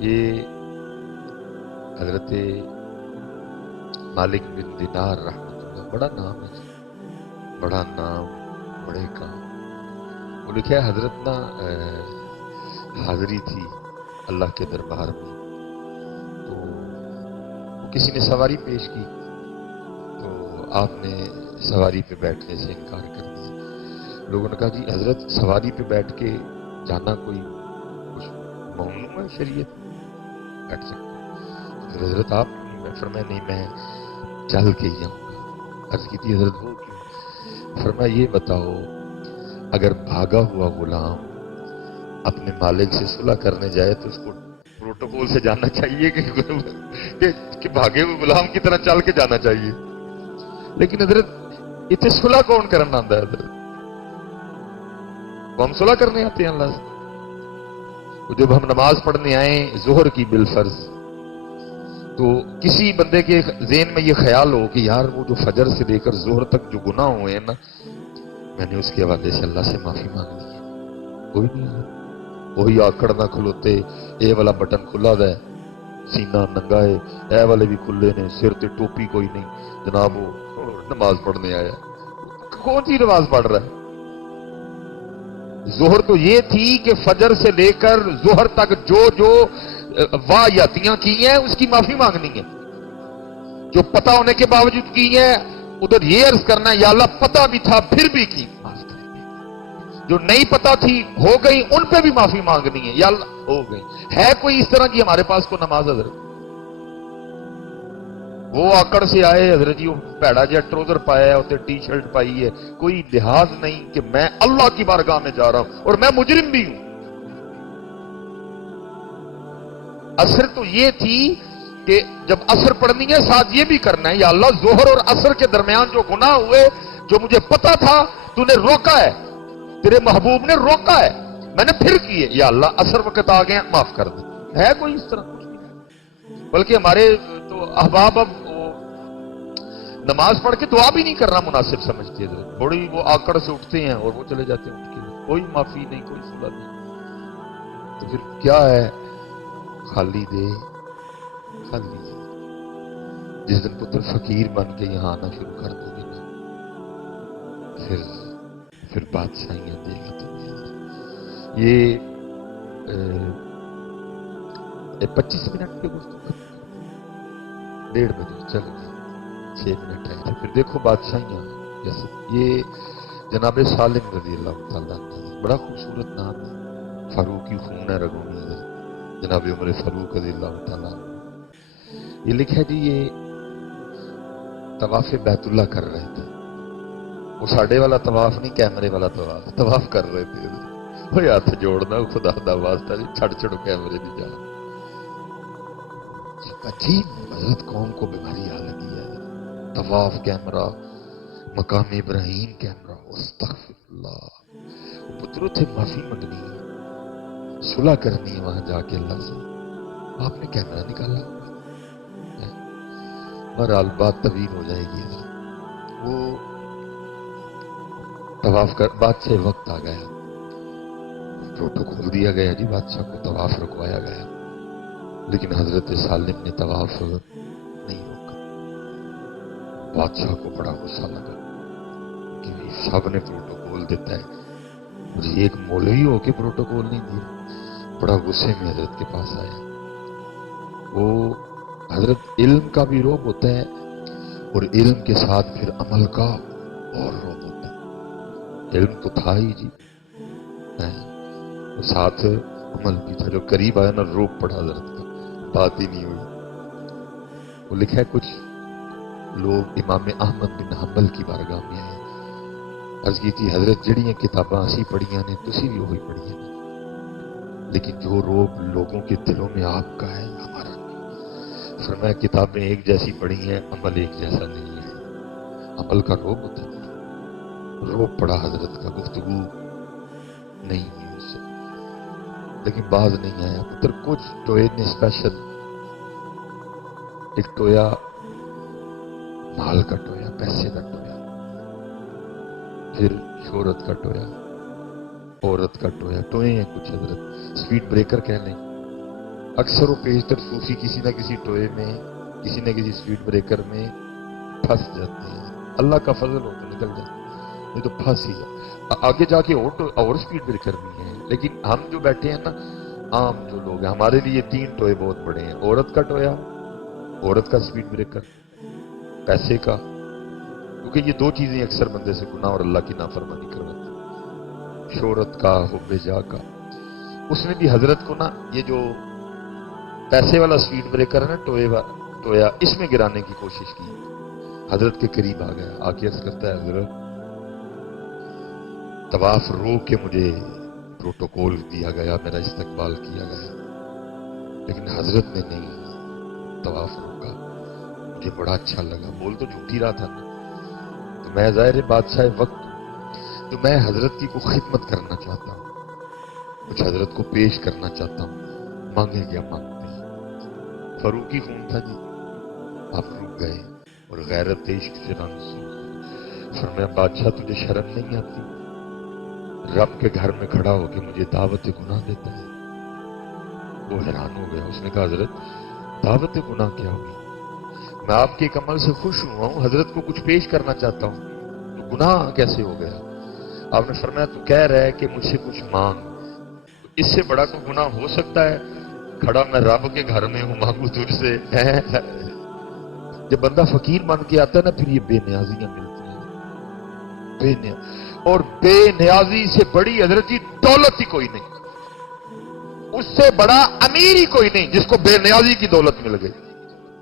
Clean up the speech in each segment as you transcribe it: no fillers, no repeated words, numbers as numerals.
یہ حضرت مالک بن دینار رحمۃ اللہ، بڑا نام ہے جی، بڑا نام، بڑے کام۔ وہ لکھا ہے حضرت نا حاضری تھی اللہ کے دربار میں، تو وہ کسی نے سواری پیش کی تو آپ نے سواری پہ بیٹھنے سے انکار کر دیا۔ لوگوں نے کہا جی حضرت سواری پہ بیٹھ کے جانا کوئی کچھ ممنوع ہے شریعت، بیٹھ سکتے؟ پھر حضرت آپ فرمایا نہیں میں چل کے ہی جاؤں گا۔ عرض کی تھی حضرت وہ کیوں؟ فرمایا یہ بتاؤ اگر بھاگا ہوا غلام اپنے مالک سے صلح کرنے جائے تو اس کو پروٹوکول سے جانا چاہیے کہ بھاگے ہوئے غلام کی طرح چل کے جانا چاہیے؟ لیکن حضرت اتنے صلح کون کرنا آتا ہے حضرت؟ وہ ہم صلح کرنے آتے ہیں اللہ سے؟ جب ہم نماز پڑھنے آئیں ظہر کی بالفرض، تو کسی بندے کے ذہن میں یہ خیال ہو کہ یار وہ جو فجر سے لے کر ظہر تک جو گناہ ہوئے ہیں نا، میں نے اس کے حوالے سے اللہ سے معافی مانگ لی ہے، کوئی نہیں ہے، وہی آکڑ نہ کھلوتے، اے والا بٹن کھلا ہے، سینہ ننگا ہے، اے والے بھی کھلے نے، سر تے ٹوپی کوئی نہیں، جناب وہ نماز پڑھنے آیا۔ کون سی نماز پڑھ رہا ہے؟ ظہر تو یہ تھی کہ فجر سے لے کر ظہر تک جو واہیاتیاں کی ہیں اس کی معافی مانگنی ہے، جو پتہ ہونے کے باوجود کی ہیں ادھر یہ عرض کرنا ہے یا اللہ پتہ بھی تھا پھر بھی کی، معاف کریں گے۔ جو نہیں پتہ تھی ہو گئی ان پہ بھی معافی مانگنی ہے یا اللہ ہو گئی۔ ہے کوئی اس طرح کی ہمارے پاس کو نماز حضرت؟ وہ آکڑ سے آئے حضرت جی، وہ پیڑا جا ٹروزر پایا ہے اسے ٹی شرٹ پائی ہے، کوئی لحاظ نہیں کہ میں اللہ کی بارگاہ میں جا رہا ہوں اور میں مجرم بھی ہوں۔ عصر تو یہ تھی کہ جب عصر پڑھنی ہے ساتھ یہ بھی کرنا ہے یا اللہ ظہر اور عصر کے درمیان جو گناہ ہوئے جو مجھے پتا تھا تو نے روکا ہے، تیرے محبوب نے روکا ہے، میں نے پھر کیے، یا اللہ عصر وقت آ گئے معاف کر دیں۔ ہے کوئی اس طرح؟ کچھ نہیں۔ بلکہ ہمارے تو احباب اب نماز پڑھ کے دعا بھی نہیں کرنا مناسب سمجھتے ہیں، بڑی وہ آکڑ سے اٹھتے ہیں اور وہ چلے جاتے ہیں اٹھ کے، کوئی معافی نہیں، کوئی صلح نہیں۔ تو پھر کیا ہے؟ خالی دے خالی دے۔ جس دن پتر فقیر بن کے یہاں آنا شروع کر دو گے نا، پھر بادشاہیاں دے گا تمہیں۔ یہ 25 منٹ پہ گفتگو، 1:30 بجے، چلو 6 منٹ ہے، پھر دیکھو بادشاہیاں جیسے یہ جناب سالم رضی اللہ تعالیٰ عنہ، بڑا خوبصورت نام ہے، فاروقی خون ہے رگوں میں، جناب عمر فاروق رضی اللہ تعالیٰ عنہ۔ یہ لکھا ہے جی یہ طواف بیت اللہ کر رہے تھے، وہ ساڑھے والا طواف نہیں، کیمرے والا طواف کر رہے تھے۔ وہ ہاتھ جوڑنا خدا دا واسطہ جی، چھڑ چھڑو کیمرے نہیں جا۔ عجیب حضرت قوم کو بیماری آ لگی ہے، طواف کیمرہ، مقام ابراہیم کیمرہ، استغفر اللہ۔ پتروں تھے معافی منگنی ہے، صلح کرنی ہے وہاں جا کے اللہ سے، آپ نے کیمرہ نکالا ہوا۔ بہرحال بات طویل ہو جائے گی۔ وہ طواف کر بادشاہ وقت آ گیا، پروٹوکول دیا گیا جی، بادشاہ کو طواف رکوایا گیا، لیکن حضرت سالم نے طواف نہیں روکا۔ بادشاہ کو بڑا غصہ لگا کہ سب نے پروٹوکول دیتا ہے، مجھے ایک مولوی ہو کے پروٹوکول نہیں دیا۔ بڑا غصے میں حضرت کے پاس آیا۔ وہ حضرت علم کا بھی روب ہوتا ہے اور علم کے ساتھ پھر عمل کا اور روب ہوتا ہے۔ علم تو تھا ہی جی، ساتھ عمل بھی تھا، جو قریب آیا نا روب پڑا حضرت کا، بات ہی نہیں ہوئی۔ وہ لکھا ہے کچھ لوگ امام احمد بن حنبل کی بارگاہ میں آئے، عرض کی تھی حضرت جڑیاں کتاباں اسی پڑھیاں نے تسی بھی وہی پڑھیاں نے، لیکن جو روب لوگوں کے دلوں میں آپ کا ہے ہمارا نہیں۔ فرمایا کتابیں ایک جیسی پڑھی ہیں، عمل ایک جیسا نہیں ہے، عمل کا روب ہوتا ہے، روب پڑا حضرت کا، گفتگو نہیں ہوئی اس سے، لیکن باز نہیں آیا۔ پتر کچھ ٹوئے نے اسپیشل، ایک ٹویا مال کا ٹویا، پیسے کا ٹویا، پھر شہرت کا ٹویا، عورت کا ٹویا، ٹوئے ہیں کچھ حضرت، سپیڈ بریکر کہہ لیں، اکثر و بیشتر صوفی کسی نہ کسی ٹوئے میں، کسی نہ کسی سپیڈ بریکر میں پھنس جاتے ہیں. اللہ کا فضل ہو تو نکل جاتے ہیں، نہیں تو پھنس ہی جاتے. آگے جا کے اور سپیڈ بریکر بھی ہیں، لیکن ہم جو بیٹھے ہیں نا، عام جو لوگ ہیں، ہمارے لیے 3 ٹوئے بہت بڑے ہیں. عورت کا ٹویا، عورت کا سپیڈ بریکر، پیسے کا. کیونکہ یہ 2 چیزیں اکثر بندے سے گناہ اور اللہ کی نافرمانی کرواتی. شہرت کا، حب جا کا. اس نے بھی حضرت کو نا یہ جو پیسے والا سپیڈ بریکر ہے نا، ٹویا، اس میں گرانے کی کوشش کی. حضرت کے قریب آ گیا، آ کے عرض کرتا ہے حضرت طواف روک کے مجھے پروٹوکول دیا گیا، میرا استقبال کیا گیا، لیکن حضرت نے نہیں طواف روکا. مجھے بڑا اچھا لگا. بول تو جھوٹ ہی رہا تھا نا. تو میں ظاہر بادشاہ وقت ہوں، تو میں حضرت کی کو خدمت کرنا چاہتا ہوں، کچھ حضرت کو پیش کرنا چاہتا ہوں. مانگے کیا مانگتے ہیں؟ فاروقی خون تھا جی. آپ رک گئے اور غیرت عشق سے رنگ سو. فرمایا بادشاہ تجھے شرم نہیں آتی؟ رب کے گھر میں کھڑا ہو کے مجھے دعوت گناہ دیتا ہے. وہ حیران ہو گیا. اس نے کہا حضرت دعوت گناہ کیا ہوگی؟ میں آپ کے ایک عمل سے خوش ہوا ہوں، حضرت کو کچھ پیش کرنا چاہتا ہوں، تو گناہ کیسے ہو گیا؟ آپ نے فرمایا تو کہہ رہا ہے کہ مجھ سے کچھ مانگ، تو اس سے بڑا کوئی گناہ ہو سکتا ہے؟ کھڑا میں رب کے گھر میں ہوں، مانگوں تجھ سے؟ جب بندہ فقیر بن کے آتا ہے نا، پھر یہ بے نیازیاں ملتی ہیں. اور بے نیازی سے بڑی حضرت جی دولت ہی کوئی نہیں، اس سے بڑا امیر ہی کوئی نہیں جس کو بے نیازی کی دولت مل گئی.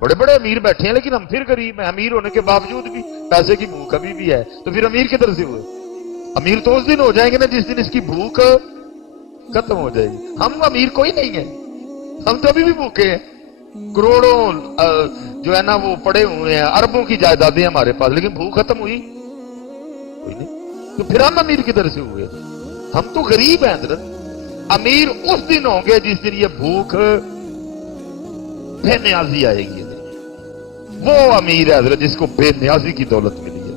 بڑے بڑے امیر بیٹھے ہیں لیکن ہم پھر غریب ہیں. امیر ہونے کے باوجود بھی پیسے کی بھوک ابھی بھی ہے، تو پھر امیر کدھر سے ہوئے؟ امیر تو اس دن ہو جائیں گے نا جس دن اس کی بھوک ختم ہو جائے گی. ہم امیر کوئی نہیں ہے، ہم تو ابھی بھی بھوکے ہیں. کروڑوں جو ہے نا وہ پڑے ہوئے ہیں، اربوں کی جائیدادیں ہمارے پاس، لیکن بھوک ختم ہوئی کوئی نہیں. تو پھر ہم امیر کدھر سے ہوئے؟ ہم تو غریب ہیں حضرت. امیر اس دن ہوں گے جس دن یہ بھوک بے نیازی آئے گی. وہ امیر ہے حضرت جس کو بے نیازی کی دولت ملی ہے.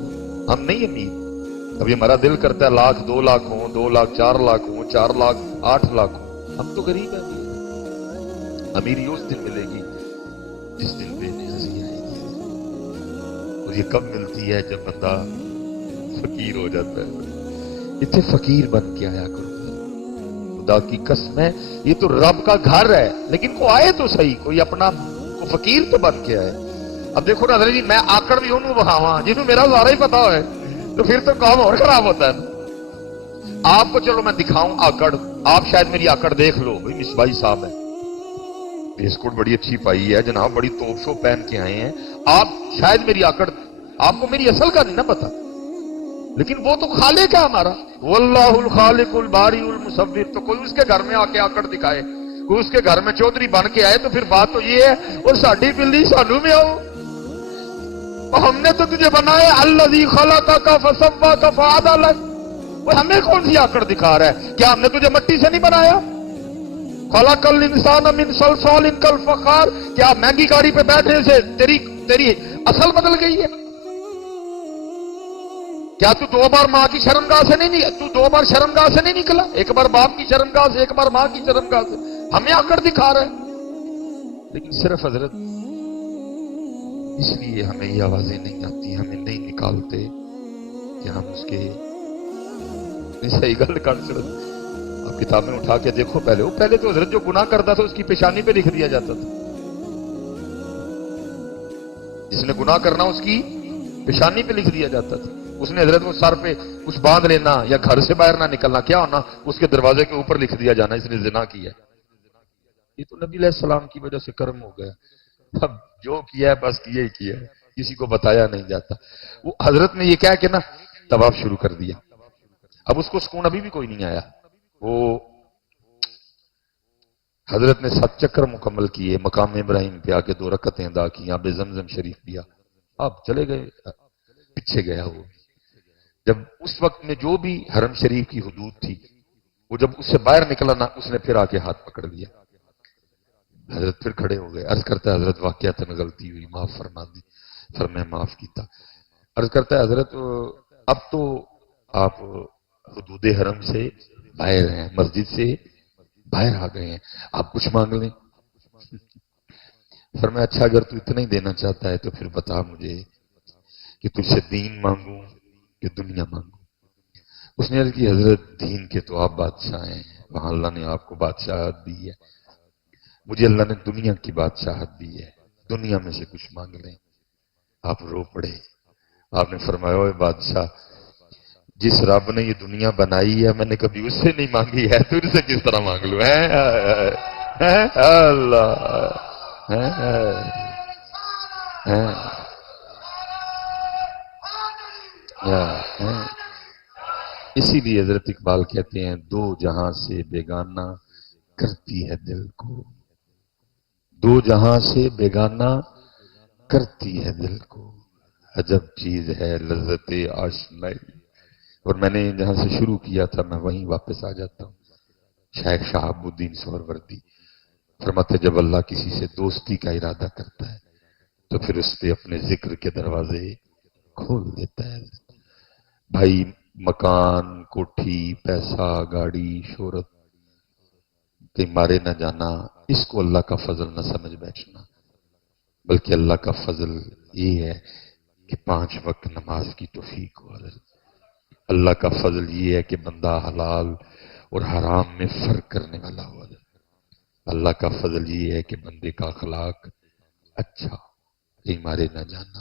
ہم نہیں امیر. ابھی ہمارا دل کرتا ہے 1,00,000 2,00,000 ہوں، 2,00,000 4,00,000 ہوں، 4,00,000 8,00,000 ہوں. ہم تو غریب ہیں. امیری اس دن ملے گی جس دن بے نیازی آئے گی. اور یہ کب ملتی ہے؟ جب بندہ فقیر ہو جاتا ہے. اتنے فقیر بن کے آیا کرو. خدا کی قسم ہے، یہ تو رب کا گھر ہے، لیکن کو آئے تو صحیح، کوئی اپنا کو فقیر تو بن کے آئے. اب دیکھو نا جی، میں آکڑ بھی انہوں بہاواں جنہوں میرا سارا ہی پتا ہے، تو پھر تو کام اور خراب ہوتا ہے. آپ کو چلو میں دکھاؤں آکڑ، آپ شاید میری آکڑ دیکھ لو. بھائی مصباحی صاحب ہے، بسکٹ بڑی اچھی پائی ہے جناب، بڑی توپ شو پہن کے آئے ہیں. آپ شاید میری آکڑ، آپ کو میری اصل کا نہیں نا پتا، لیکن وہ تو خالق ہے ہمارا. واللہ الخالق الباری المصور. تو کوئی اس کے گھر میں آ کے آکڑ دکھائے، کوئی اس کے گھر میں چودھری بن کے آئے، تو پھر بات تو یہ ہے اور ساڈی بلی سانو میں آؤ. ہم نے تو تجھے بنایا الذی خلقک فسواک فعدلک. ہمیں کون سی آکڑ دکھا رہا ہے؟ کیا ہم نے تجھے مٹی سے نہیں بنایا؟ خلق الانسان من صلصال کالفخار. کیا مہنگی گاڑی پہ بیٹھنے سے تیری اصل بدل گئی ہے؟ کیا تو 2 بار ماں کی شرمگاہ سے نہیں، تو 2 بار شرمگاہ سے نہیں نکلا؟ ایک بار باپ کی شرمگاہ سے، ایک بار ماں کی شرمگاہ سے. ہمیں آکڑ دکھا رہا ہے. لیکن صرف حضرت اس لیے ہمیں یہ آوازیں نہیں آتی، ہمیں نہیں نکالتے کہ ہم اس کے صحیح گل کر سکتے. آپ کتابیں اٹھا کے دیکھو، پہلے تو حضرت جو گناہ کرتا تھا اس کی پیشانی پہ لکھ دیا جاتا تھا. جس نے گناہ کرنا اس کی پیشانی پہ لکھ دیا جاتا تھا. اس نے حضرت کو سر پہ کچھ باندھ لینا یا گھر سے باہر نہ نکلنا، کیا ہونا؟ اس کے دروازے کے اوپر لکھ دیا جانا اس نے زنا کیا. یہ تو نبی علیہ السلام کی وجہ سے کرم ہو گیا. اب جو کیا ہے بس کیا ہی کیا ہے، کسی کو بتایا نہیں جاتا. وہ حضرت نے یہ کہا کہ نا طواف شروع کر دیا. اب اس کو سکون ابھی بھی کوئی نہیں آیا. وہ حضرت نے 7 چکر مکمل کیے، مقام ابراہیم پہ آ کے 2 رکعتیں ادا کی، آب زمزم شریف پیا. آپ چلے گئے، پیچھے گیا. وہ جب اس وقت میں جو بھی حرم شریف کی حدود تھی، وہ جب اس سے باہر نکلا نا، اس نے پھر آ کے ہاتھ پکڑ لیا. حضرت پھر کھڑے ہو گئے. عرض کرتا ہے حضرت واقعاتاً غلطی ہوئی، معاف فرما دی. فرمایا معاف کیتا. عرض کرتا ہے حضرت اب تو آپ حدود حرم سے باہر ہیں، مسجد سے باہر آ گئے ہیں، آپ کچھ مانگ لیں. فرمایا اچھا اگر تو اتنا ہی دینا چاہتا ہے تو پھر بتا مجھے کہ تجھ سے دین مانگوں کہ دنیا مانگوں؟ اس نے عرض کی حضرت دین کے تو آپ بادشاہ ہیں، وہاں اللہ نے آپ کو بادشاہت دی ہے، مجھے اللہ نے دنیا کی بادشاہت دی ہے، دنیا میں سے کچھ مانگ لیں۔ آپ رو پڑے۔ آپ نے فرمایا اوے بادشاہ، جس رب نے یہ دنیا بنائی ہے میں نے کبھی اس سے نہیں مانگی ہے، تجھ سے کس طرح مانگ لوں؟ اللہ اسی لیے حضرت اقبال کہتے ہیں دو جہاں سے بیگانہ کرتی ہے دل کو، دو جہاں سے بیگانہ کرتی ہے دل کو، عجب چیز ہے لذت آشنائی۔ اور میں نے جہاں سے شروع کیا تھا میں وہیں واپس آ جاتا ہوں۔ شیخ شہاب الدین سہروردی فرماتے جب اللہ کسی سے دوستی کا ارادہ کرتا ہے تو پھر اس پہ اپنے ذکر کے دروازے کھول دیتا ہے۔ بھائی مکان، کوٹھی، پیسہ، گاڑی، شہرت کہیں مارے نہ جانا، اس کو اللہ کا فضل نہ سمجھ بیٹھنا، بلکہ اللہ کا فضل یہ ہے کہ 5 وقت نماز کی توفیق ہو۔ اللہ کا فضل یہ ہے کہ بندہ حلال اور حرام میں فرق کرنے والا ہو۔ اللہ کا فضل یہ ہے کہ بندے کا اخلاق اچھا، کہیں مارے نہ جانا۔